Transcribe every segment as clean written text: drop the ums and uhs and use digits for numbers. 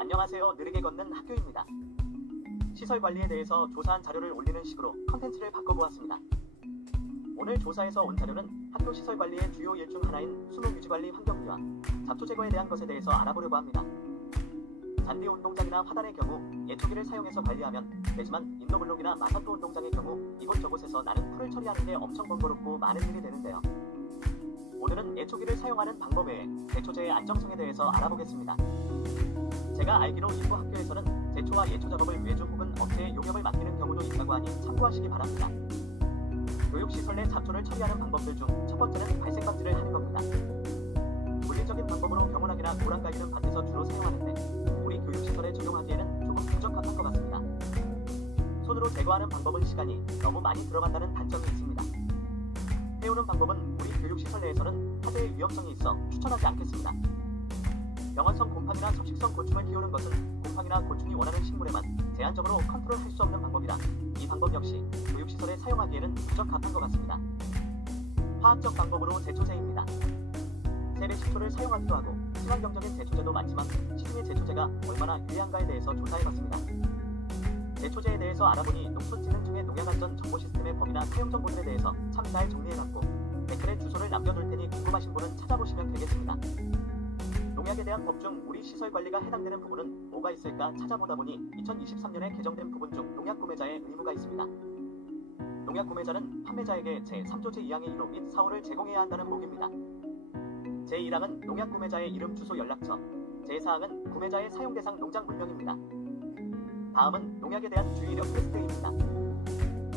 안녕하세요. 느리게 걷는 학교입니다. 시설 관리에 대해서 조사한 자료를 올리는 식으로 컨텐츠를 바꿔보았습니다. 오늘 조사에서 온 자료는 학교 시설 관리의 주요 일 중 하나인 수문 유지관리 환경미와 잡초 제거에 대한 것에 대해서 알아보려고 합니다. 잔디 운동장이나 화단의 경우 예초기를 사용해서 관리하면 되지만 인도블록이나 마사토 운동장의 경우 이곳저곳에서 나는 풀을 처리하는 게 엄청 번거롭고 많은 일이 되는데요. 오늘은 예초기를 사용하는 방법 외에 제초제의 안정성에 대해서 알아보겠습니다. 제가 알기로 일부 학교에서는 제초와 예초 작업을 외주 혹은 업체에 용역을 맡기는 경우도 있다고 하니 참고하시기 바랍니다. 교육시설 내 잡초를 처리하는 방법들 중 첫 번째는 발생 방지를 하는 겁니다. 물리적인 방법으로 병원학이나 고랑가위는 밭에서 주로 사용하는데 우리 교육시설에 적용하기에는 조금 부적합한 것 같습니다. 손으로 제거하는 방법은 시간이 너무 많이 들어간다는 단점이 있습니다. 해오는 방법은 우리 교육시설 내에서는 화재의 위험성이 있어 추천하지 않겠습니다. 병원성 곰팡이나 접식성 곤충을 키우는 것은 곰팡이나 곤충이 원하는 식물에만 제한적으로 컨트롤할 수 없는 방법이라 이 방법 역시 교육시설에 사용하기에는 부적합한 것 같습니다. 화학적 방법으로 제초제입니다. 세배 식초를 사용하기도 하고 친환경적인 제초제도 많지만 시중의 제초제가 얼마나 유해한가에 대해서 조사해봤습니다. 제초제에 대해서 알아보니 농촌진흥청의 농약안전정보시스템의 범위나 사용정보들에 대해서 참 잘 정리해놨고 댓글에 주소를 남겨둘 테니 궁금하신 분은 찾아보시면 되겠습니다. 농약에 대한 법 중 우리 시설 관리가 해당되는 부분은 뭐가 있을까 찾아보다 보니 2023년에 개정된 부분 중 농약 구매자의 의무가 있습니다. 농약 구매자는 판매자에게 제3조 제2항의 1호 및 4호를 제공해야 한다는 목입니다. 제1항은 농약 구매자의 이름, 주소, 연락처, 제4항은 구매자의 사용 대상 농장 물명입니다. 다음은 농약에 대한 주의력 테스트입니다.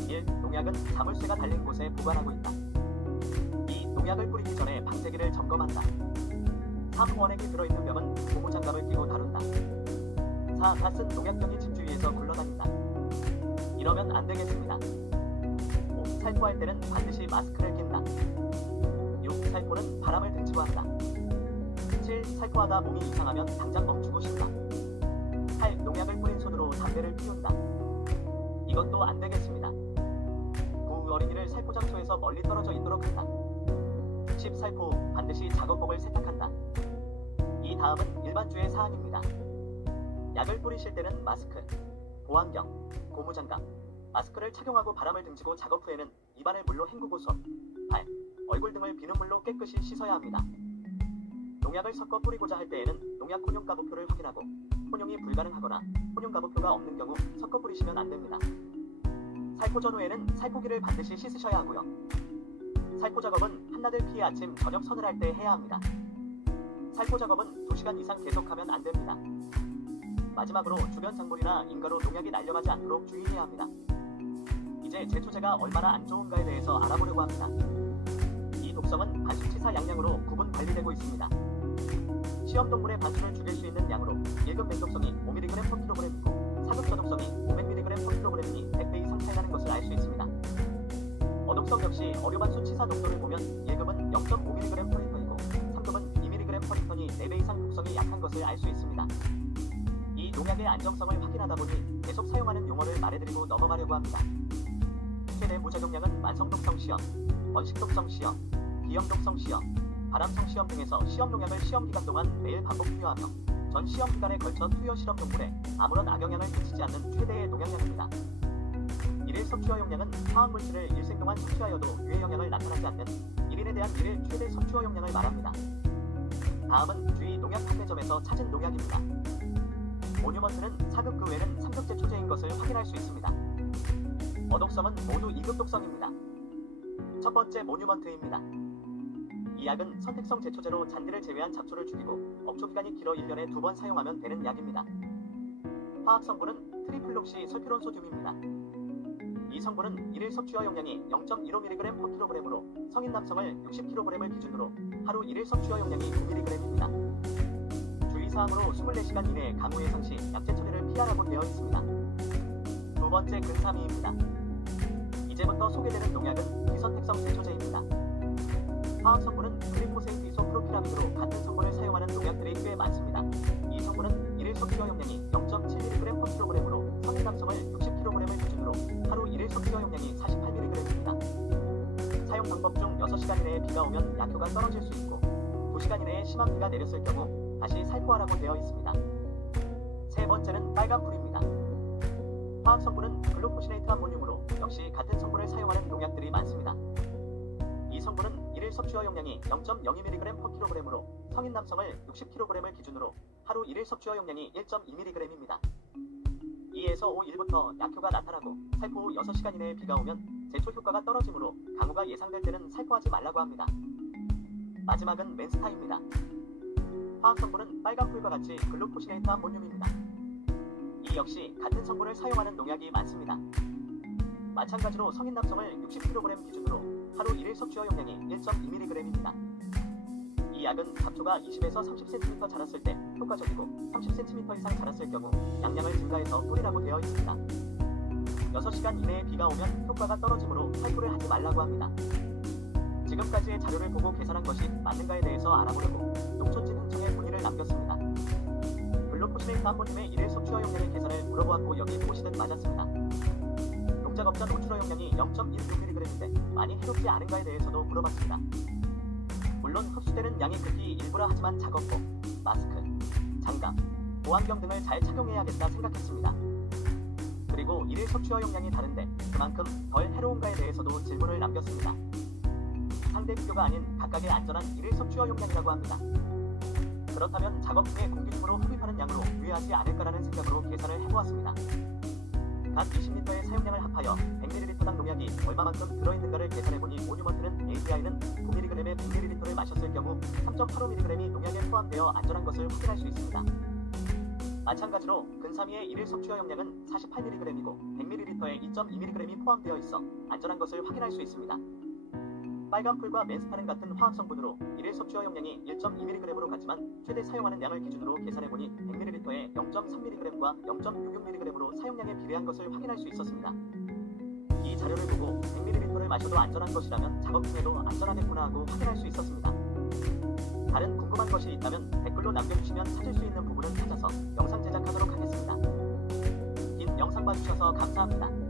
1. 농약은 자물쇠가 달린 곳에 보관하고 있다. 2. 농약을 뿌리기 전에 방제기를 점검한다. 3. 원액이 들어있는 병은 고무장갑을 끼고 다룬다. 4. 다 쓴 농약병이 집 주위에서 굴러다닌다. 이러면 안 되겠습니다. 5. 살포할 때는 반드시 마스크를 낀다. 6. 살포는 바람을 등지고 한다. 7. 살포하다 몸이 이상하면 당장 멈추고 싶다. 8. 농약을 뿌린 손으로 담배를 피운다. 이것도 안 되겠습니다. 9. 어린이를 살포 장소에서 멀리 떨어져 있도록 한다. 10. 살포 후 반드시 작업복을 세탁한다. 이 다음은 일반주의 사항입니다. 약을 뿌리실 때는 마스크, 보안경, 고무장갑, 마스크를 착용하고 바람을 등지고 작업 후에는 입안을 물로 헹구고 손, 발, 얼굴 등을 비눗물로 깨끗이 씻어야 합니다. 농약을 섞어 뿌리고자 할 때에는 농약 혼용 가부표를 확인하고 혼용이 불가능하거나 혼용 가부표가 없는 경우 섞어 뿌리시면 안 됩니다. 살포 전후에는 살포기를 반드시 씻으셔야 하고요. 살포 작업은 한낮을 피해 아침, 저녁 서늘할 때 해야 합니다. 살포 작업은 2시간 이상 계속하면 안 됩니다. 마지막으로 주변 작물이나 인가로 농약이 날려가지 않도록 주의해야 합니다. 이제 제초제가 얼마나 안 좋은가에 대해서 알아보려고 합니다. 이 독성은 반수치사 양량으로 구분 관리되고 있습니다. 시험동물의 반수를 죽일 수 있는 양으로 1급 맹독성이 5mg/kg이고 4급 저독성이 500mg/kg이니 100배 이상 차이나는 것을 알 수 있습니다. 어독성 역시 어류반수 치사 농도를 보면 1급은 0.5mg/L이고 3급은 2mg/L이 4배 이상 독성이 약한 것을 알 수 있습니다. 이 농약의 안정성을 확인하다 보니 계속 사용하는 용어를 말해드리고 넘어가려고 합니다. 최대 부작용량은 만성독성 시험, 번식독성 시험, 비염독성 시험, 발암성 시험 등에서 시험 농약을 시험기간 동안 매일 반복 투여하며 전 시험기간에 걸쳐 투여 실험 동물에 아무런 악영향을 미치지 않는 최대의 농약량입니다. 일일 섭취 허용량은 화학물질을 일생 동안 섭취하여도 유해 영향을 나타나지 않는 1인에 대한 일일 최대 섭취 허용량을 말합니다. 다음은 주의 농약 판매점에서 찾은 농약입니다. 모뉴먼트는 4급 그 외는 3급 제초제인 것을 확인할 수 있습니다. 어독성은 모두 2급 독성입니다. 첫 번째 모뉴먼트입니다. 이 약은 선택성 제초제로 잔디를 제외한 잡초를 죽이고 업초기간이 길어 1년에 2번 사용하면 되는 약입니다. 화학성분은 트리플록시 설퓨론 소듐입니다. 이 성분은 일일 섭취 허용량이 0.15mg/kg으로 성인 남성을 60kg을 기준으로 하루 일일 섭취 허용량이 9mg입니다. 주의사항으로 24시간 이내에 간호 예상 시 약제 처리를 피하라고 되어 있습니다. 두 번째 근사미입니다. 이제부터 소개되는 농약은 비선택성 제초제입니다. 화학성분은 글리포세이트 이소프로피라미드로 같은 성분을 사용하는 농약들이 꽤 많습니다. 이 성분은 일일 섭취 허용량이 0.7mg/kg으로 성인 남성을 60kg을 기준으로 하루 일일 섭취 허용량이 48mg입니다. 사용 방법 중 6시간 이내에 비가 오면 약효가 떨어질 수 있고 2시간 이내에 심한 비가 내렸을 경우 다시 살포하라고 되어 있습니다. 세 번째는 빨간불입니다. 화학 성분은 글루코시네이트 암모늄으로 역시 같은 성분을 사용하는 농약들이 많습니다. 이 성분은 일일 섭취어 용량이 0.02mg/kg으로 성인 남성을 60kg을 기준으로 하루 일일 섭취어 용량이 1.2mg입니다. 2에서 5일부터 약효가 나타나고 살포 후 6시간 이내에 비가 오면 제초 효과가 떨어지므로 강우가 예상될 때는 살포하지 말라고 합니다. 마지막은 맨스타입니다. 화학 성분은 빨간불과 같이 글루코시네이트 암모늄입니다. 이 역시 같은 성분을 사용하는 농약이 많습니다. 마찬가지로 성인 남성을 60kg 기준으로 하루 일일 섭취어 용량이 1.2mg입니다. 이 약은 잡초가 20에서 30cm 자랐을 때 효과적이고 30cm 이상 자랐을 경우 양량을 증가해서 뿌리라고 되어 있습니다. 6시간 이내에 비가 오면 효과가 떨어지므로 살포를 하지 말라고 합니다. 지금까지의 자료를 보고 계산한 것이 맞는가에 대해서 알아보려고 농촌진흥청에 문의를 남겼습니다. 글루코시네이트 암모늄의 일일 섭취어 용량의 계산을 물어보았고 여기 보시듯 맞았습니다. 농작업자 노출어 용량이 0.16mg인데 많이 해롭지 않은가에 대해서도 물어봤습니다. 물론 흡수되는 양이 극히 일부라 하지만 작업복, 마스크, 장갑, 보안경 등을 잘 착용해야겠다 생각했습니다. 그리고 일일 섭취어 용량이 다른데 그만큼 덜 해로운가에 대해서도 질문을 남겼습니다. 상대 비교가 아닌 각각의 안전한 일일 섭취어 용량이라고 합니다. 그렇다면 작업 중에 공기중으로 흡입하는 양으로 유의하지 않을까라는 생각으로 계산을 해보았습니다. 각 20리터의 사용량을 합하여 100ml당 농약이 얼마만큼 들어있는가를 계산해보니 모뉴먼트는 API는 9mg에 100ml를 마셨을 경우 3.85mg이 농약에 포함되어 안전한 것을 확인할 수 있습니다. 마찬가지로 근삼이의 일일 섭취어 용량은 48mg이고 100ml에 2.2mg이 포함되어 있어 안전한 것을 확인할 수 있습니다. 빨간풀과 맨스타는 같은 화학 성분으로 일일 섭취어 용량이 1.2mg로 같지만 최대 사용하는 양을 기준으로 계산해보니 100ml에 0.3mg과 0.66mg로 사용량에 비례한 것을 확인할 수 있었습니다. 이 자료를 보고 100ml를 마셔도 안전한 것이라면 작업 중에도 안전하겠구나 하고 확인할 수 있었습니다. 다른 궁금한 것이 있다면 댓글로 남겨주시면 찾을 수 있는 부분을 찾아서 영상 제작하도록 하겠습니다. 긴 영상 봐주셔서 감사합니다.